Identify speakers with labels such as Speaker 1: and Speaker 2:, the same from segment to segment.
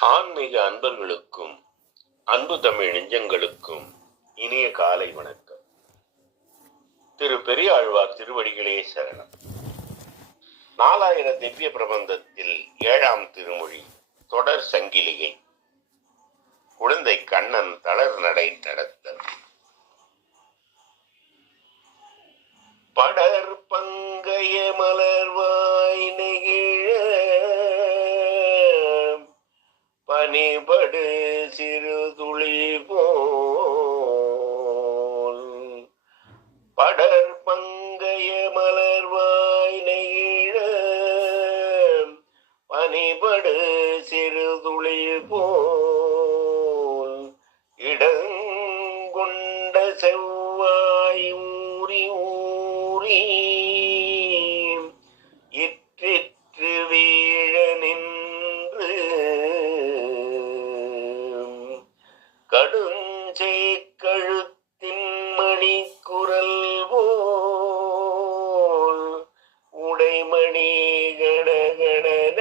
Speaker 1: ஆன்மீக அன்பர்களுக்கும் அன்பு தமிழ் நெஞ்சங்களுக்கும் இனிய காலை வணக்கம். திரு பெரியாழ்வார் திருவடிகளே சரணம். நாலாயிர திவ்ய பிரபந்தத்தில் ஏழாம் திருமொழி தொடர் சங்கிலிகை குழந்தை கண்ணன் தளர் நடை நடத்தல். படர் பங்கைய மலர்வ பனிபடு சிறு துளி போல். படர் பங்கைய மலர்வாய் நெகிழ பனிபடு சிறு துளி போல். இடங்கொண்ட செவ்வாய் ஊறி ஊறி உடைமணி கணகணன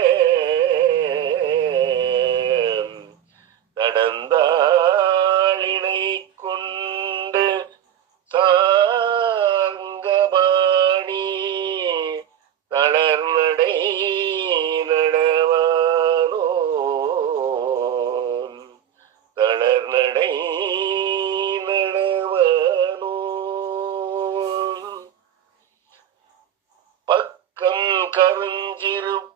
Speaker 1: பக்கம்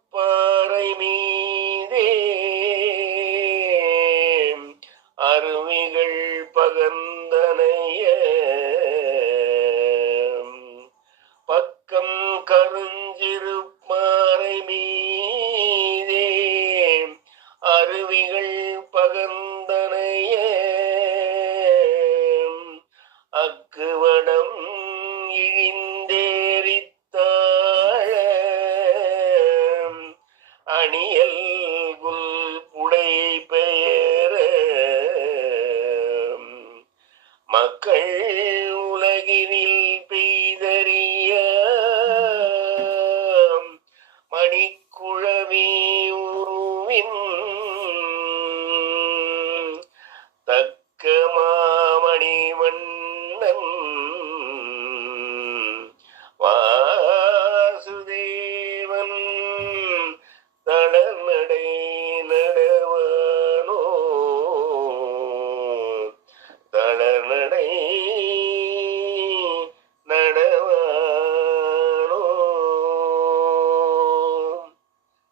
Speaker 1: அணியல் குல் புடை பெயர. மக்கள் உலகினில் பெய்தறிய மணிக்குழவி உருவின் தக்க மாமணி வண்ணன். Saturday.